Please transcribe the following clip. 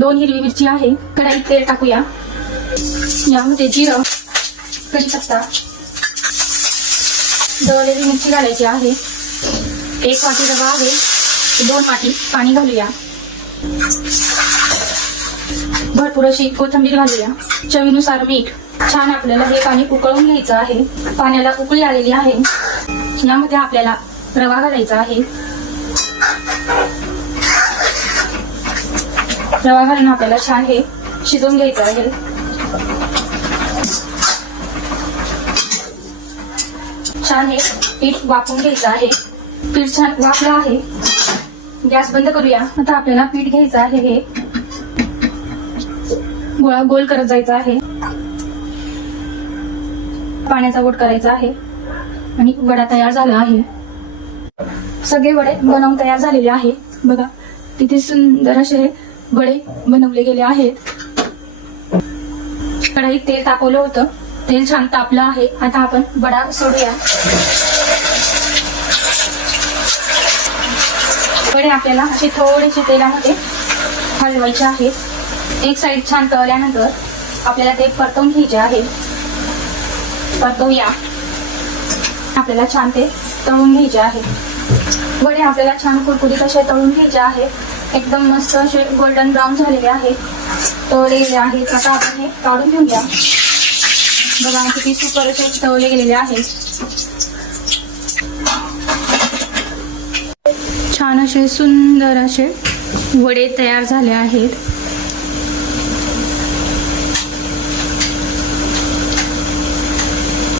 2 हिरवी मिरची आहे. कढईत तेल टाकूया. यामध्ये जिरं, कढीपत्ता, दळलेली मिरची घालायची आहे. 1 वाटी रवा आहे. 2 वाटी पाणी घालूया. भरपूर अशी कोथिंबीर घालूया. चवीनुसार मीठ. छान आपल्याला हे पाणी उकळून घ्यायचं आहे. पाण्याला उकळी आलेली आहे. यामध्ये आपल्याला रवा घालायचा आहे. रवा घालून आपल्याला छान हे शिजवून घ्यायचं आहे. छान हे पीठ वाफवून घ्यायचं आहे. पीठ छान वाफलं आहे. गॅस बंद करूया. आता आपल्याला पीठ घ्यायचं आहे. हे गोळा गोल करत जायचा आहे. पाण्याचा गोट करायचा आहे आणि वडा तयार झाला आहे. सगळे वडे बनवून तयार झालेले आहे. बघा किती सुंदर असे वडे बनवले गेले आहेत. कढईत तेल तापवलं होतं. तेल छान तापलं आहे. आता आपण वडा सोडूया. वडे आपल्याला असे थोडेसे तेलामध्ये हलवायचे आहेत. एक साइड छान तळल्यानंतर आपल्याला ते परतवून घ्यायचे आहे. परतवूया. आपल्याला छान ते तळून घ्यायचे आहे. वडे आपल्याला छान कुरकुरीत असे तळून घ्यायचे आहे. एकदम मस्त असे गोल्डन ब्राऊन झालेले आहेत. तळलेले आहेत. आता आपण हे काढून घेऊया. बघा किती सुपर असे तळले गेलेले आहेत. छान असे सुंदर असे वडे तयार झाले आहेत.